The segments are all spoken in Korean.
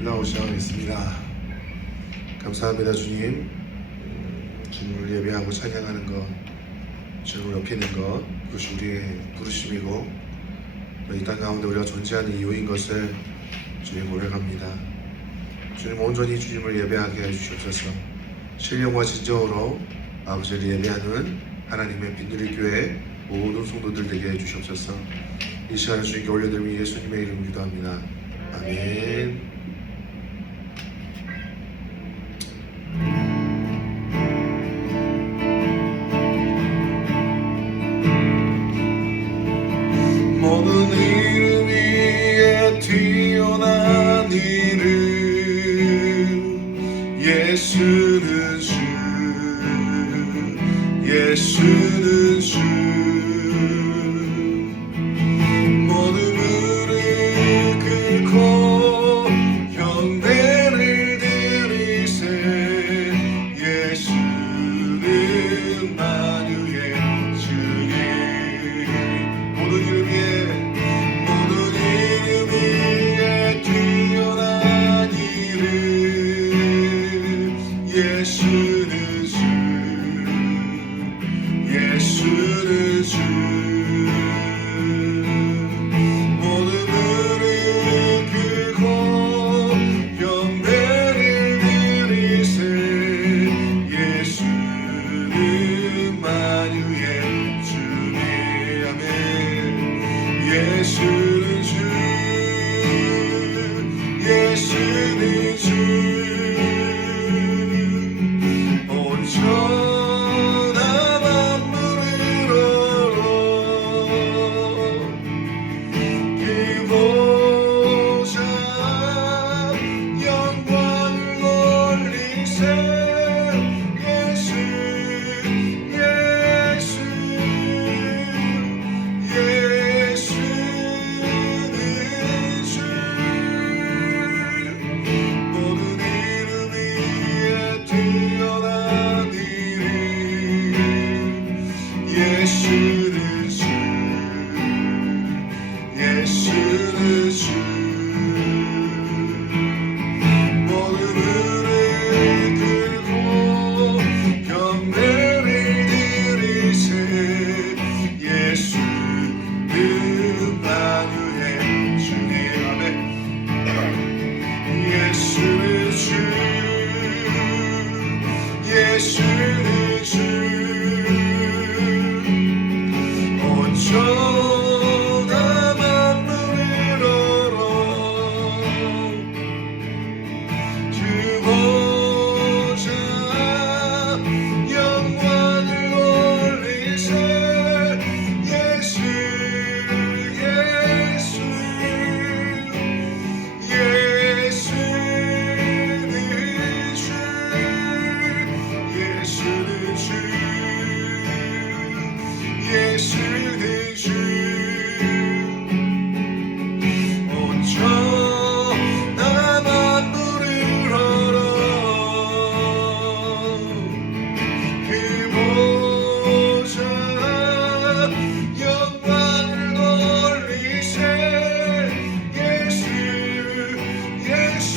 올라오고 시작하겠습니다. 감사합니다. 주님. 주님을 예배하고 찬양하는 것, 주님을 높이는 것, 그것이 우리의 부르심이고 이 땅 가운데 우리가 존재하는 이유인 것을 주님 고백합니다. 주님 온전히 주님을 예배하게 해주시옵소서. 신령과 진정으로 아버지를 예배하는 하나님의 빈누리 교회 모든 성도들 되게 해주시옵소서. 이 시간을 주님께 올려드리며 예수님의 이름으로 기도합니다. 아멘. 모든 이름 위에 뛰어난 이름 예수는 주, 예수는 주. 모든 무릎 꿇고 경배를 드리세. 예수는 만유의 주님. 모든 이름 위에 뛰어난 이름 예수는 주, 예수는 주. 모든 무릎 꿇고 경배를 드리세. 예수는 만유의 주님. 아멘. 예수는 주, 예수는 주. 온전한 만물을 얼어 그 보좌 영광을 올리세. 예수, 예수, 예수는 주. 모든 이름 위에 뛰어난 이름 예수는 주, 예수는 주. 모든 무릎 꿇고 경배를 드리세. 예수는 만유의 주님. 아멘. 예수는 주, 예수는 주. 온전한 만물을 얼어 그 보좌 영광을 올리세. 예수, 예수, 예수는 주, 예수는 주, 예수는 주. 온전한 만물을 얼어 그 보좌 영광을 올리세. 예수, 예수,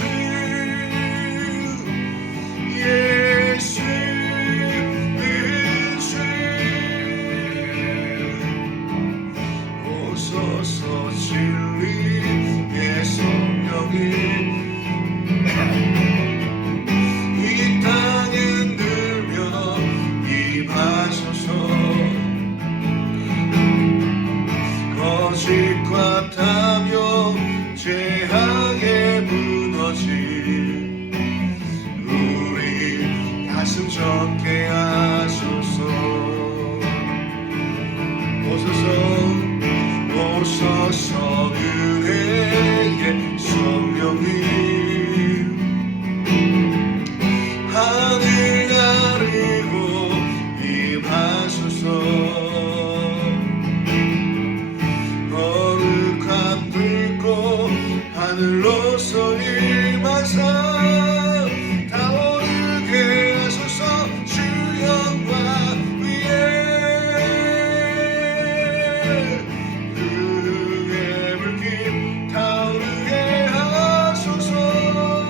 예수는 주. 오소서 진리의 성령이 이 땅에 들며 임하소서. 거짓과 탐욕 죄악에 무너진 우리 가슴 젖게 하소서. 오소서, 오소서 은혜의 성령이 하늘 가르고 임하소서. 거룩한 불꽃 하늘로서 임하사 타오르게 하소서. 주 영광 위에 그의 불길 타오르게 하소서.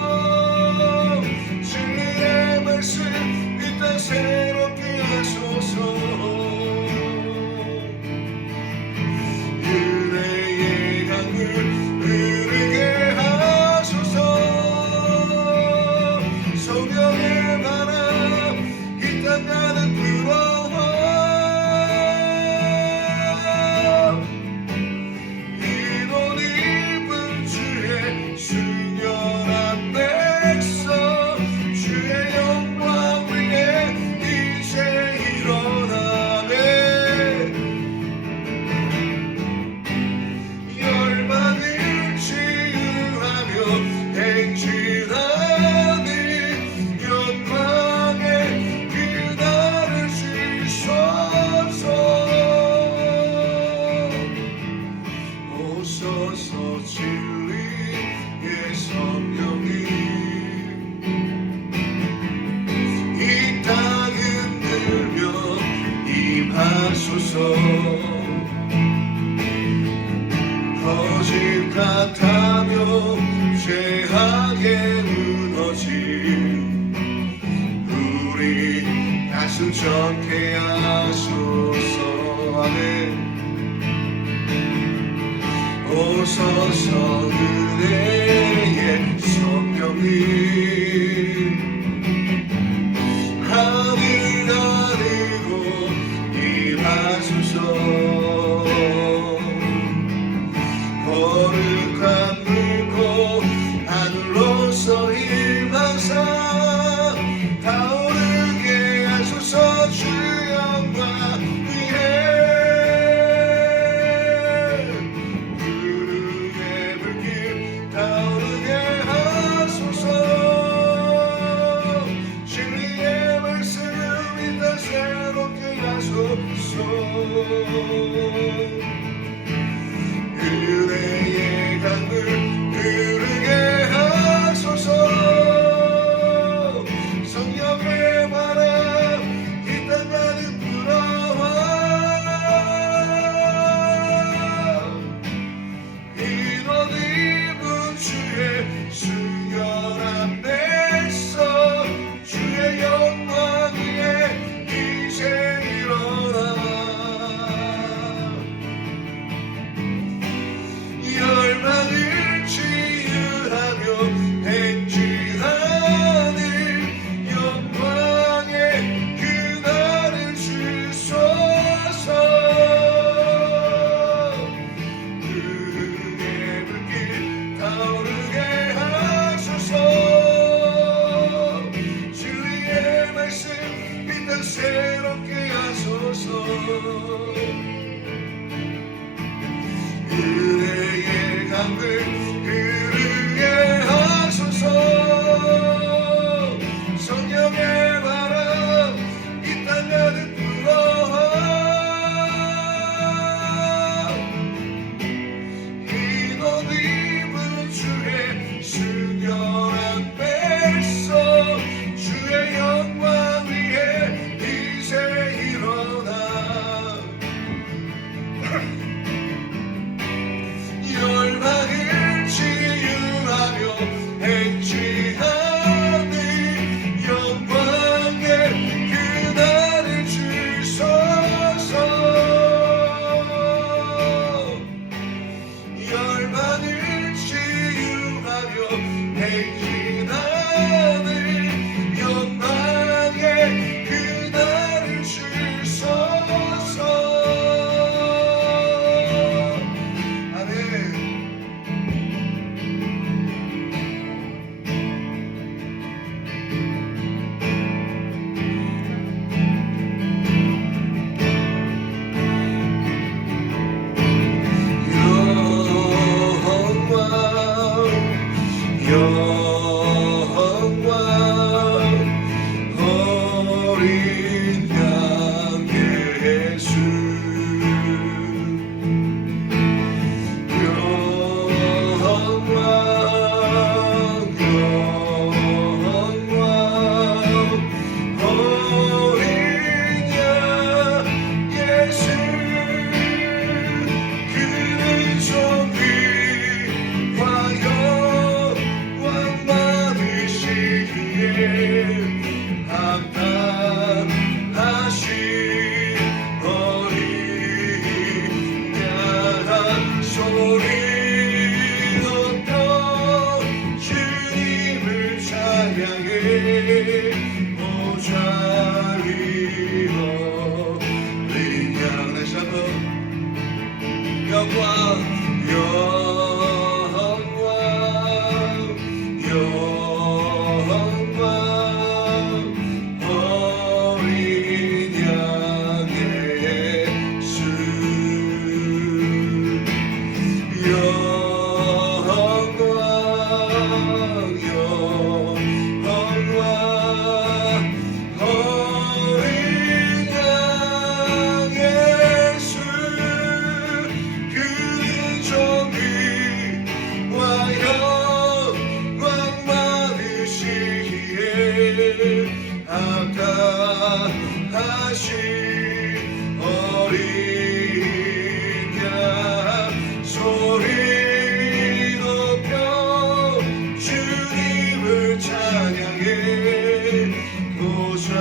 수정케 하소서. 아멘. 오소서 그대의 성령님 하늘 가리고 일하소서. 거룩한 물고 하늘로서 일하사 타오르게 하소서. 주 영광 위에 푸르게 불길 타오르게 하소서. 진리의 말씀 이따 새롭게 하소서. 은혜의 강물 흐르게 하소서. 성령의 바람 이 땅 가득 불어와 이옷 입은 주의 순결한 뱃속 주의 영광 위에 이제 일어나 열방을 치유하며 행진하는 영광의 그날을 주소서. 그의 불길 타오르게 하소서. 주의 말씀 이 땅 새롭게 하소서. 은혜의 강물 흐르게 하소서. 성령의 바람 이 땅 가득 불어와 흰옷 입은 주의 순결한 뱃속 주의 영광 위에 이제 일어나 열방을 치유하며 행진하는 영광의 그날을 주소서. 열방을 치유하며 행진하는 영광의 그날을 주소서. 아멘. 영광 어린 양 예수 영광 어린 양 예수 그는 좀 위하여 왕 받으시기에 합당하신 어린 양 소리 높여 주님을 찬양해 모자 위로 어린 양 다시 한번 영광 영광 어린 양 예수 영광 어린 양 예수 그는 좀 위하여 왕 받으시기에 합당하신 어린 양 소리 높여 주님을 찬양해 모자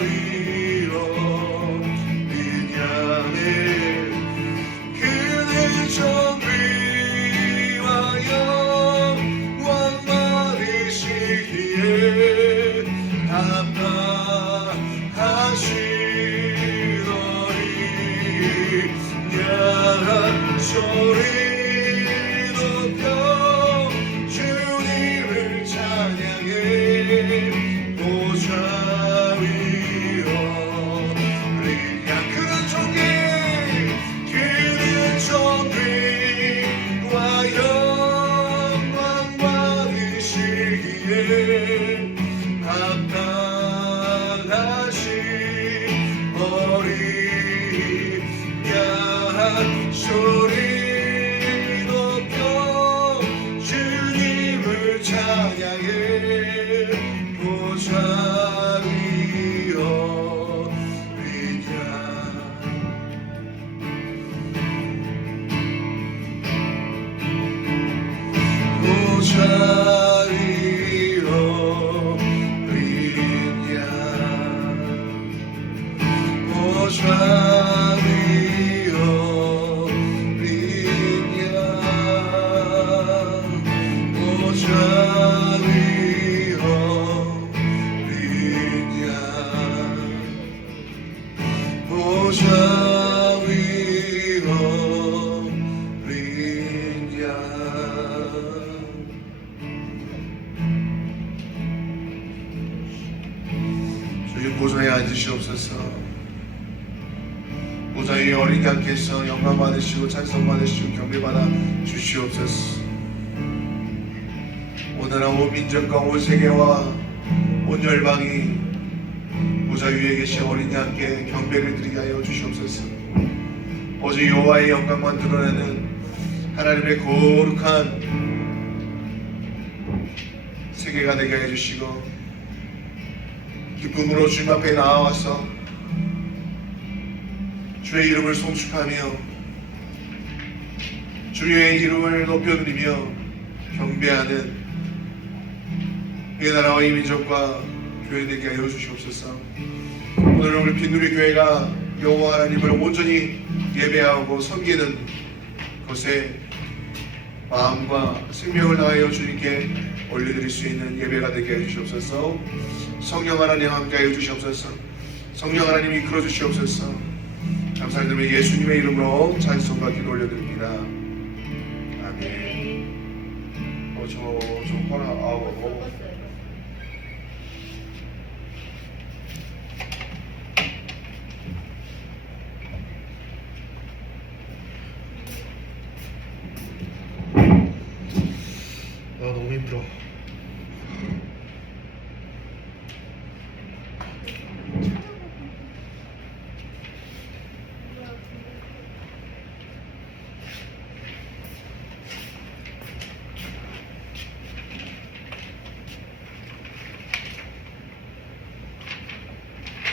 위 찬양의 보좌 위여 보좌 위여 위냐 보좌 위여 위냐 보좌 위여 위냐 보좌 위여 위냐 주님 보좌에 앉으시옵소서. 보좌 위에 어린 양께서 영광 받으시고 찬송 받으시고 경배 받아 주시옵소서. 오늘은 온 민족과 온 세계와 온 열방이 보좌 위에 계신 어린 양께 경배를 드리게 하여 주시옵소서. 오직 여호와의 영광만 드러내는 하나님의 거룩한 세계가 되게 해주시고 기쁨으로 주님 앞에 나와서 주의 이름을 송축하며 주의 이름을 높여드리며 경배하는 이 나라와 이 민족과 교회 되게 하여 주시옵소서. 오늘 우리 빈누리 교회가 여호와 하나님을 온전히 예배하고 섬기는 곳에 마음과 생명을 다하여 주님께 올려드릴 수 있는 예배가 되게 해주시옵소서. 성령 하나님 함께하여 주시옵소서. 성령 하나님 이끌어 주시옵소서. 감사드리며 예수님의 이름으로 찬송과 기도 올려드립니다. 아멘. 저 코나 너무 힘들어.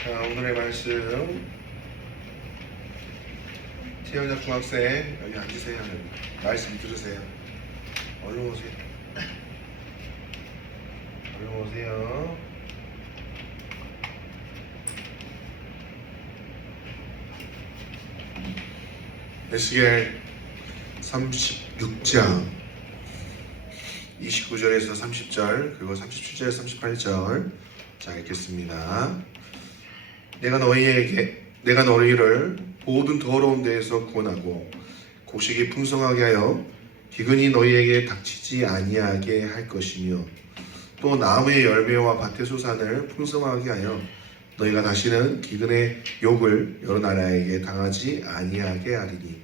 자, 오늘의 말씀 태영자 중학생 여기 앉으세요. 말씀 들으세요. 얼른 오세요. 얼른 오세요. 에스겔 36장 29절에서 30절 그리고 37절에서 38절 자 읽겠습니다. 내가 너희를 모든 더러운 데에서 구원하고 곡식이 풍성하게 하여 기근이 너희에게 닥치지 아니하게 할 것이며 또 나무의 열매와 밭의 소산을 풍성하게 하여 너희가 다시는 기근의 욕을 여러 나라에게 당하지 아니하게 하리니.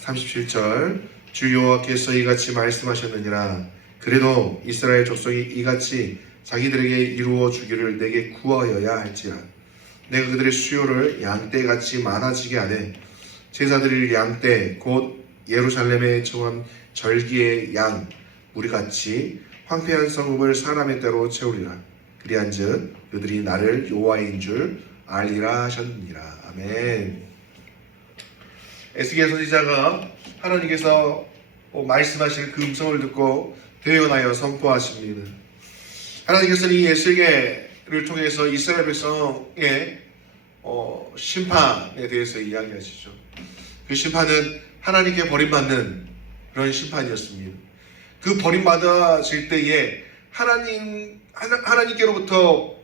37절 주 여호와께서 이같이 말씀하셨느니라. 그래도 이스라엘 족속이 이같이 자기들에게 이루어 주기를 내게 구하여야 할지라. 내가 그들의 수요를 양떼같이 많아지게 하되 제사드릴 양떼 곧 예루살렘에 정한 절기의 양 우리같이 황폐한 성읍을 사람의 때로 채우리라. 그리한즉 그들이 나를 여호와인 줄 알리라 하셨느니라. 아멘. 에스겔 선지자가 하나님께서 말씀하실 그 음성을 듣고 대언하여 선포하십니다. 하나님께서는 이 에스겔을 통해서 이스라엘 백성의 심판에 대해서 이야기하시죠. 그 심판은 하나님께 버림받는 그런 심판이었습니다. 그 버림받아질 때에 하나님께로부터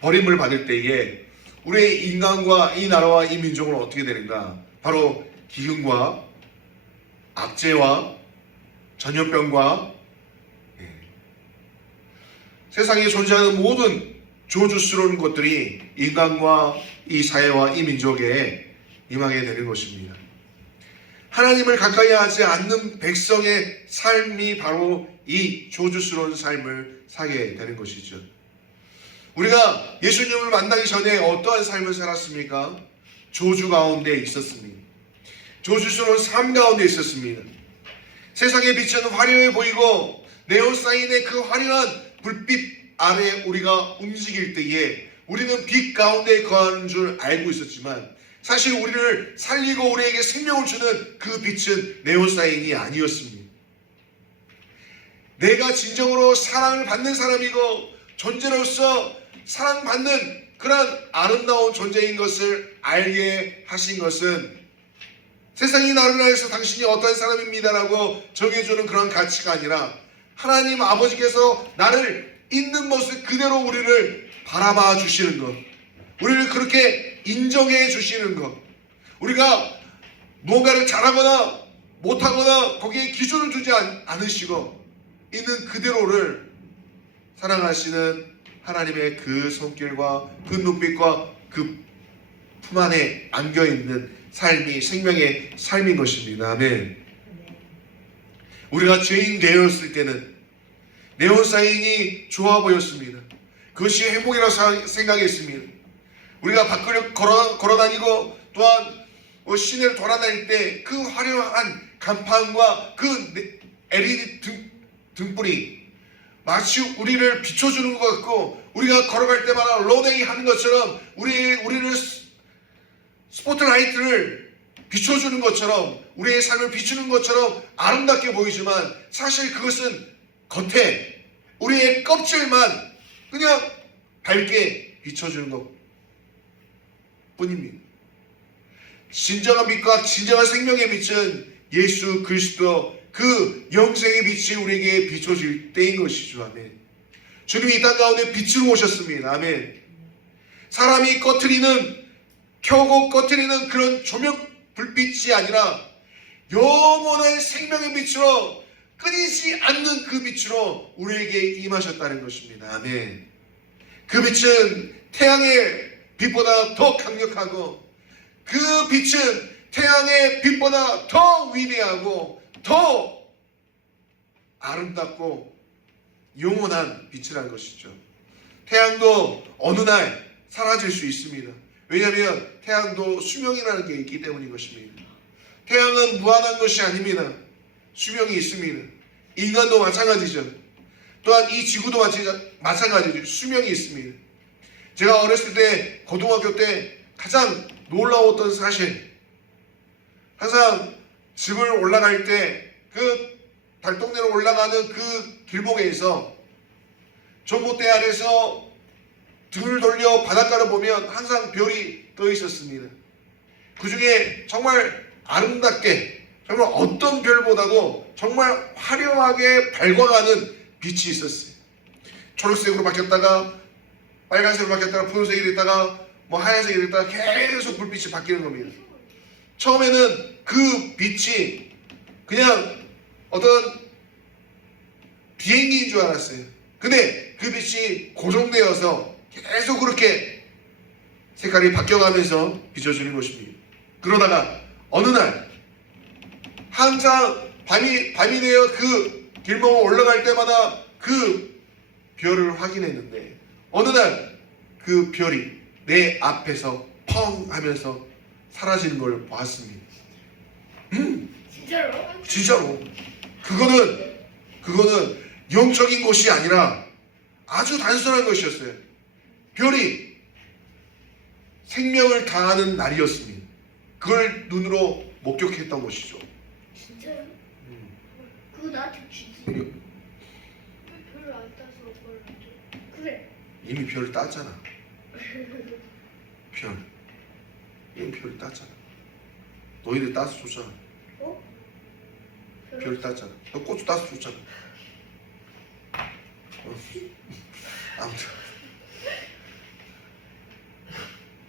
버림을 받을 때에 우리의 인간과 이 나라와 이 민족은 어떻게 되는가? 바로 기근과 악재와 전염병과 세상에 존재하는 모든 저주스러운 것들이 인간과 이 사회와 이 민족에 임하게 되는 것입니다. 하나님을 가까이 하지 않는 백성의 삶이 바로 이 저주스러운 삶을 살게 되는 것이죠. 우리가 예수님을 만나기 전에 어떠한 삶을 살았습니까? 저주 가운데 있었습니다. 저주스러운 삶 가운데 있었습니다. 세상의 빛은 화려해 보이고 네온사인의 그 화려한 불빛 아래 우리가 움직일 때에 우리는 빛 가운데 거하는 줄 알고 있었지만 사실 우리를 살리고 우리에게 생명을 주는 그 빛은 네온사인이 아니었습니다. 내가 진정으로 사랑을 받는 사람이고 존재로서 사랑받는 그런 아름다운 존재인 것을 알게 하신 것은 세상이 나를 위해서 당신이 어떤 사람입니다라고 정해주는 그런 가치가 아니라 하나님 아버지께서 나를 있는 모습 그대로 우리를 바라봐 주시는 것, 우리를 그렇게 인정해 주시는 것, 우리가 무언가를 잘하거나 못하거나 거기에 기준을 두지 않으시고 있는 그대로를 사랑하시는 하나님의 그 손길과 그 눈빛과 그 품 안에 안겨있는 삶이 생명의 삶인 것입니다. 아멘. 우리가 죄인 되었을 때는 네온사인이 좋아 보였습니다. 그것이 행복이라고 생각했습니다. 우리가 밖을 걸어다니고 또한 시내를 돌아다닐 때 그 화려한 간판과 그 LED 등불이 마치 우리를 비춰주는 것 같고 우리가 걸어갈 때마다 로데이 하는 것처럼 우리를 스포트라이트를 비춰주는 것처럼 우리의 삶을 비추는 것처럼 아름답게 보이지만 사실 그것은 겉에 우리의 껍질만 그냥 밝게 비춰주는 것 뿐입니다. 진정한 빛과 진정한 생명의 빛은 예수 그리스도 그 영생의 빛이 우리에게 비춰질 때인 것이죠. 아멘. 주님이 이 땅 가운데 빛으로 오셨습니다. 아멘. 사람이 켜고 꺼트리는 그런 조명 불빛이 아니라 영원한 생명의 빛으로 끊이지 않는 그 빛으로 우리에게 임하셨다는 것입니다. 아멘. 그 빛은 태양의 빛보다 더 강력하고 그 빛은 태양의 빛보다 더 위대하고 더 아름답고 영원한 빛이라는 것이죠. 태양도 어느 날 사라질 수 있습니다. 왜냐하면 태양도 수명이라는 게 있기 때문인 것입니다. 태양은 무한한 것이 아닙니다. 수명이 있습니다. 인간도 마찬가지죠. 또한 이 지구도 마찬가지죠. 수명이 있습니다. 제가 어렸을 때 고등학교 때 가장 놀라웠던 사실, 항상 집을 올라갈 때 그 달동네로 올라가는 그 길목에서 전봇대 아래서 등을 돌려 바닷가를 보면 항상 별이 떠 있었습니다. 그 중에 정말 아름답게 정말 어떤 별보다도 정말 화려하게 밝아가는 빛이 있었어요. 초록색으로 바뀌었다가 빨간색으로 바뀌었다가 푸른색이 됐다가 하얀색이 됐다가 계속 불빛이 바뀌는 겁니다. 처음에는 그 빛이 그냥 어떤 비행기인 줄 알았어요. 근데 그 빛이 고정되어서 계속 그렇게 색깔이 바뀌어가면서 비춰주는 것입니다. 그러다가 어느 날 항상 밤이 되어 그 길목을 올라갈 때마다 그 별을 확인했는데 어느 날 그 별이 내 앞에서 펑 하면서 사라지는 걸 보았습니다. 진짜로? 진짜로. 그거는 영적인 것이 아니라 아주 단순한 것이었어요. 별이 생명을 다하는 날이었습니다. 그걸 눈으로 목격했던 것이죠. 진짜요? 그거 나한테 주지. 별로 안 따서 그걸 줘. 그래. 이미 별을 땄잖아. 이미 별을 땄잖아. 너희들 따서 줬잖아. 어? 별을 땄잖아. 너 고추 따서 줬잖아. 아무튼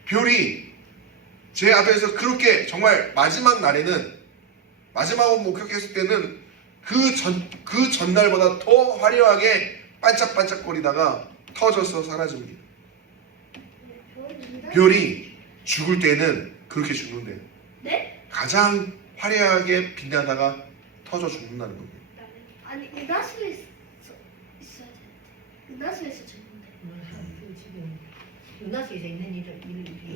별이 제 앞에서 그렇게 정말 마지막 날에는 마지막으로 목격했을 때는 그 전날보다 더 화려하게 반짝반짝거리다가 터져서 사라집니다. 별이 죽을 때는 그렇게 죽는데요. 네? 가장 화려하게 빛나다가 터져 죽는다는 겁니다. 아니 은하수에 있어야 돼. 은하수에서 죽는데. 지금 은하수에서 있는 일이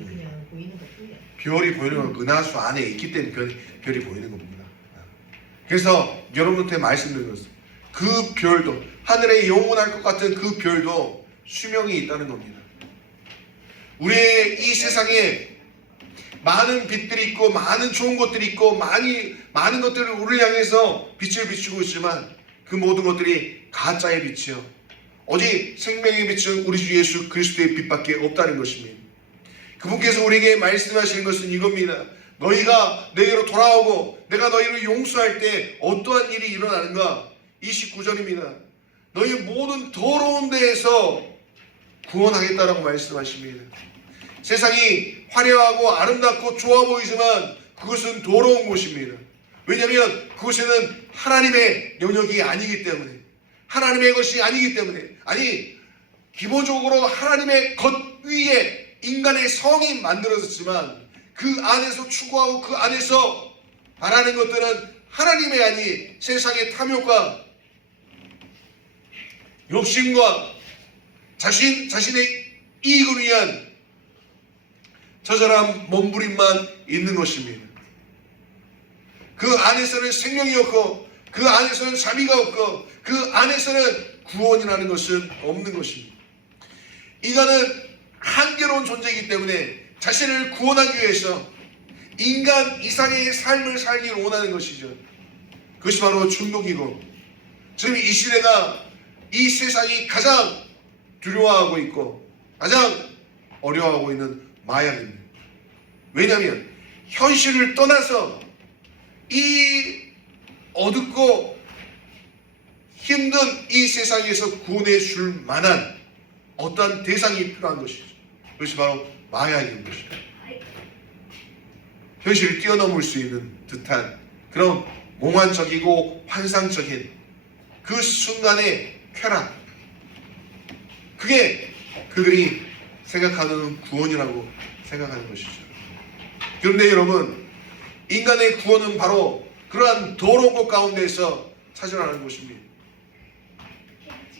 그냥 보이는 것뿐이야. 별이 보이는 건 은하수 안에 있기 때문에 별이 보이는 겁니다. 그래서 여러분한테 말씀드린 것은 그 별도, 하늘에 영원할 것 같은 그 별도 수명이 있다는 겁니다. 우리의 이 세상에 많은 빛들이 있고 많은 좋은 것들이 있고 많은 것들을 우리를 향해서 빛을 비추고 있지만 그 모든 것들이 가짜의 빛이요, 오직 생명의 빛은 우리 주 예수 그리스도의 빛밖에 없다는 것입니다. 그분께서 우리에게 말씀하시는 것은 이겁니다. 너희가 내게로 돌아오고 내가 너희를 용서할 때 어떠한 일이 일어나는가? 29절입니다. 너희 모든 더러운 데에서 구원하겠다라고 말씀하십니다. 세상이 화려하고 아름답고 좋아 보이지만 그것은 더러운 곳입니다. 왜냐하면 그곳에는 하나님의 영역이 아니기 때문에, 하나님의 것이 아니기 때문에, 아니 기본적으로 하나님의 것 위에 인간의 성이 만들어졌지만 그 안에서 추구하고 그 안에서 바라는 것들은 하나님의 아니 세상의 탐욕과 욕심과 자신의 이익을 위한 처절한 몸부림만 있는 것입니다. 그 안에서는 생명이 없고 그 안에서는 자비가 없고 그 안에서는 구원이라는 것은 없는 것입니다. 인간은 한계로운 존재이기 때문에 자신을 구원하기 위해서 인간 이상의 삶을 살기를 원하는 것이죠. 그것이 바로 중독이고, 지금 이 시대가, 이 세상이 가장 두려워하고 있고 가장 어려워하고 있는 마약입니다. 왜냐하면 현실을 떠나서 이 어둡고 힘든 이 세상에서 구원해 줄 만한 어떠한 대상이 필요한 것이죠. 그것이 바로 마약인 것입니다. 현실을 뛰어넘을 수 있는 듯한 그런 몽환적이고 환상적인 그 순간의 쾌락, 그게 그들이 생각하는 구원이라고 생각하는 것이죠. 그런데 여러분, 인간의 구원은 바로 그러한 더러운 것 가운데에서 찾아나는 것입니다.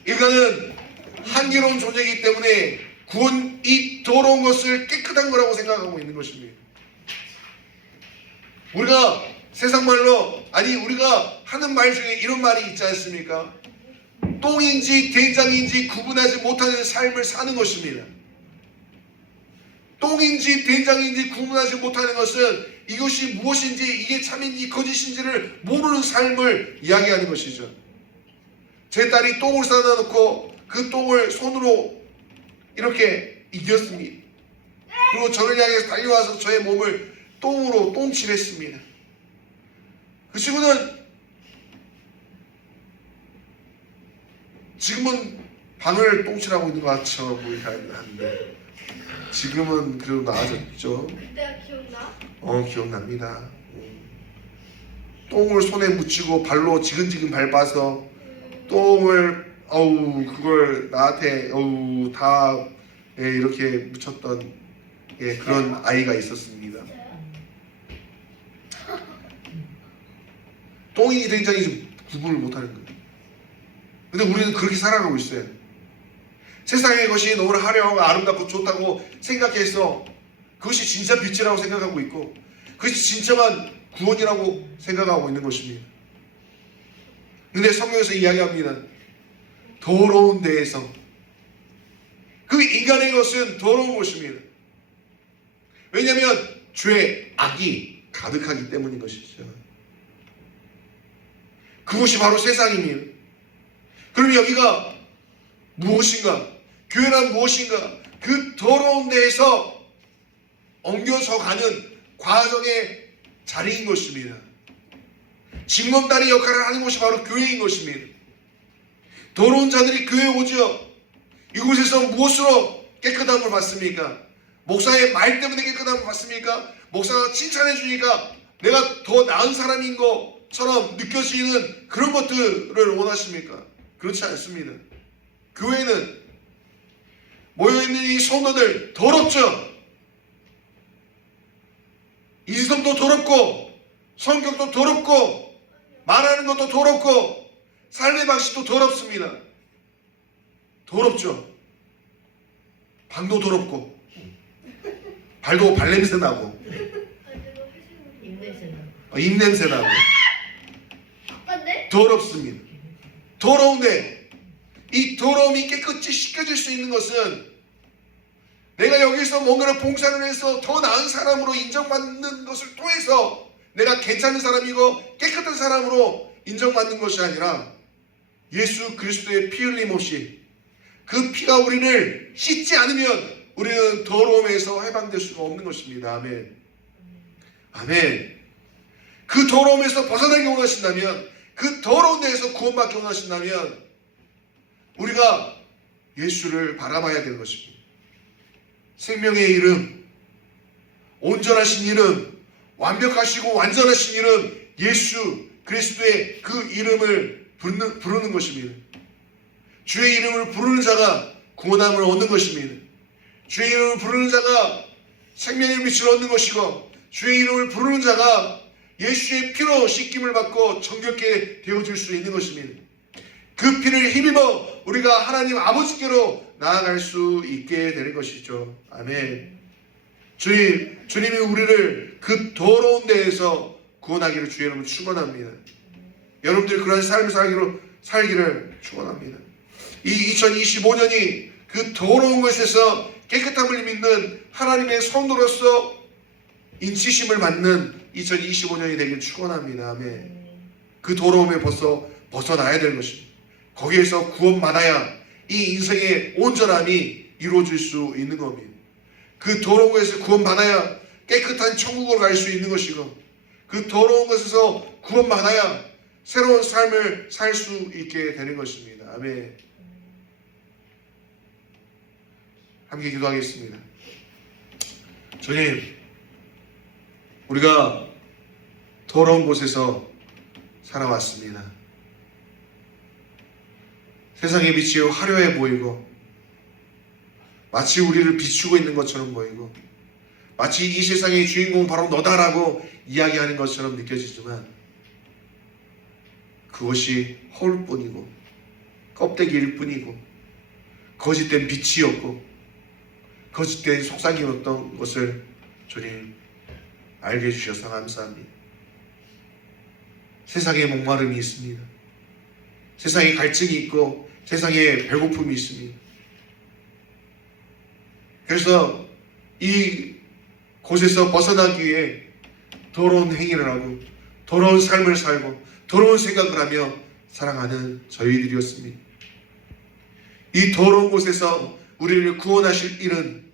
인간은 한계로운 존재이기 때문에 이 더러운 것을 깨끗한 거라고 생각하고 있는 것입니다. 우리가 세상 말로, 아니 우리가 하는 말 중에 이런 말이 있지 않습니까? 똥인지 된장인지 구분하지 못하는 삶을 사는 것입니다. 똥인지 된장인지 구분하지 못하는 것은 이것이 무엇인지, 이게 참인지 거짓인지를 모르는 삶을 이야기하는 것이죠. 제 딸이 똥을 싸다 놓고 그 똥을 손으로 이렇게 이겼습니다. 그리고 저를 향해서 달려와서 저의 몸을 똥으로 똥칠했습니다. 그 친구는 지금은 방을 똥칠하고 있는 것 같죠 보이긴 하는데, 지금은 그래도 나아졌죠. 그때가 기억나? 기억납니다. 똥을 손에 묻히고 발로 지근지근 밟아서 똥을 그걸 나한테 다 이렇게 묻혔던 그런 아이가 있었습니다. 똥이 된장인지 구분을 못하는 거예요. 근데 우리는 그렇게 살아가고 있어요. 세상의 것이 너무나 화려하고 아름답고 좋다고 생각해서 그것이 진짜 빛이라고 생각하고 있고 그것이 진짜만 구원이라고 생각하고 있는 것입니다. 근데 성경에서 이야기합니다. 더러운 데에서, 그 인간의 것은 더러운 것입니다. 왜냐하면 죄, 악이 가득하기 때문인 것이죠. 그것이 바로 세상입니다. 그럼 여기가 무엇인가? 교회란 무엇인가? 그 더러운 데에서 옮겨져 가는 과정의 자리인 것입니다. 징검다리 역할을 하는 것이 바로 교회인 것입니다. 더러운 자들이 교회에 오죠. 이곳에서 무엇으로 깨끗함을 받습니까? 목사의 말 때문에 깨끗함을 받습니까? 목사가 칭찬해 주니까 내가 더 나은 사람인 것처럼 느껴지는 그런 것들을 원하십니까? 그렇지 않습니다. 교회는 모여있는 이 성도들 더럽죠. 인성도 더럽고 성격도 더럽고 말하는 것도 더럽고 삶의 방식도 더럽습니다. 더럽죠. 방도 더럽고 발도 발냄새 나고 입냄새 나고 입냄새 나고 아빠인데? 더럽습니다. 더러운데 이 더러움이 깨끗이 씻겨질 수 있는 것은 내가 여기서 뭔가를 봉사를 해서 더 나은 사람으로 인정받는 것을 통해서 내가 괜찮은 사람이고 깨끗한 사람으로 인정받는 것이 아니라 예수 그리스도의 피 흘림 없이 그 피가 우리를 씻지 않으면 우리는 더러움에서 해방될 수가 없는 것입니다. 아멘. 아멘. 그 더러움에서 벗어나기 원하신다면, 그 더러운 데에서 구원받기 원하신다면 우리가 예수를 바라봐야 되는 것입니다. 생명의 이름, 온전하신 이름, 완벽하시고 완전하신 이름 예수 그리스도의 그 이름을 부르는 것입니다. 주의 이름을 부르는 자가 구원함을 얻는 것입니다. 주의 이름을 부르는 자가 생명의 빛을 얻는 것이고, 주의 이름을 부르는 자가 예수의 피로 씻김을 받고 정결케 되어질 수 있는 것입니다. 그 피를 힘입어 우리가 하나님 아버지께로 나아갈 수 있게 되는 것이죠. 아멘. 주님이 우리를 그 더러운 데에서 구원하기를 주의 이름으로 축원합니다. 여러분들이 그런 삶을 살기를 축원합니다. 이 2025년이 그 더러운 것에서 깨끗함을 믿는 하나님의 성도로서 인치심을 받는 2025년이 되길 축원합니다. 아멘. 그 더러움에 벗어나야 될 것입니다. 거기에서 구원받아야 이 인생의 온전함이 이루어질 수 있는 겁니다. 그 더러운 것에서 구원받아야 깨끗한 천국을 갈 수 있는 것이고, 그 더러운 것에서 구원받아야 새로운 삶을 살 수 있게 되는 것입니다. 아멘. 함께 기도하겠습니다. 주님, 우리가 더러운 곳에서 살아왔습니다. 세상의 빛이 화려해 보이고, 마치 우리를 비추고 있는 것처럼 보이고, 마치 이 세상의 주인공은 바로 너다라고 이야기하는 것처럼 느껴지지만, 그것이 허울뿐이고 껍데기일 뿐이고 거짓된 빛이었고 거짓된 속삭임이었던 것을 주님 알게 해주셔서 감사합니다. 세상에 목마름이 있습니다. 세상에 갈증이 있고 세상에 배고픔이 있습니다. 그래서 이 곳에서 벗어나기 위해 더러운 행위를 하고 더러운 삶을 살고 더러운 생각을 하며 살아가는 저희들이었습니다. 이 더러운 곳에서 우리를 구원하실 일은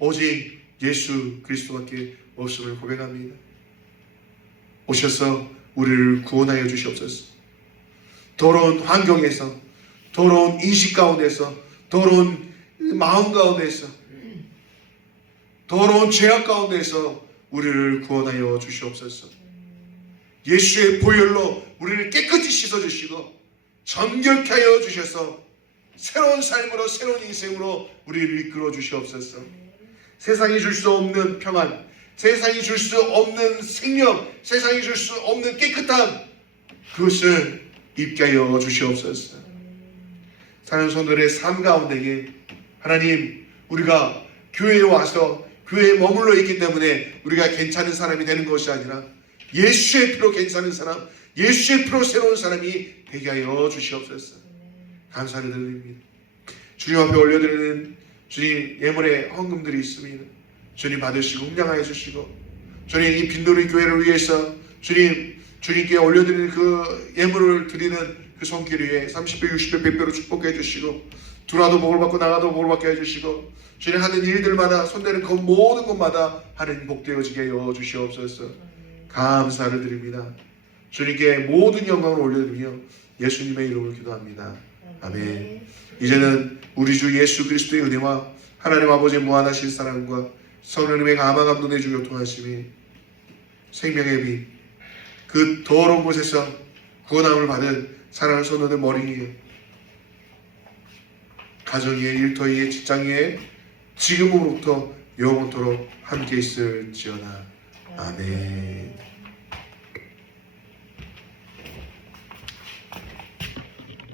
오직 예수 그리스도밖에 없음을 고백합니다. 오셔서 우리를 구원하여 주시옵소서. 더러운 환경에서, 더러운 인식 가운데서, 더러운 마음 가운데서, 더러운 죄악 가운데서 우리를 구원하여 주시옵소서. 예수의 보혈로 우리를 깨끗이 씻어주시고 정결케 하여 주셔서 새로운 삶으로, 새로운 인생으로 우리를 이끌어 주시옵소서. 세상이 줄 수 없는 평안, 세상이 줄 수 없는 생명, 세상이 줄 수 없는 깨끗함, 그것을 입게 하여 주시옵소서. 사는 성도들의 삶 가운데에 하나님, 우리가 교회에 와서 교회에 머물러 있기 때문에 우리가 괜찮은 사람이 되는 것이 아니라 예수의 피로 괜찮은 사람, 예수의 피로 새로운 사람이 되게 하여 주시옵소서. 감사를 드립니다. 주님 앞에 올려드리는 주님 예물의 헌금들이 있습니다. 주님 받으시고 훈장하여 주시고, 주님 이 빈도리 교회를 위해서 주님께 올려드리는 그 예물을 드리는 그 손길 위에 30배, 60배, 100배로 축복해 주시고, 들어와도 복을 받고 나가도 복을 받게 해주시고, 주님 하는 일들마다 손대는 그 모든 것마다 하나님 복되어지게 하여 주시옵소서. 감사를 드립니다. 주님께 모든 영광을 올려드리며 예수님의 이름으로 기도합니다. 아멘. 이제는 우리 주 예수 그리스도의 은혜와 하나님 아버지의 무한하신 사랑과 성령님의 감화 감동의 주 교통하심이 생명의 빛, 그 더러운 곳에서 구원함을 받은 사랑하는 성도들 머리 위에, 가정 위에, 일터 위에, 직장 위에 지금으로부터 영원토록 함께 있을지어다. 아멘.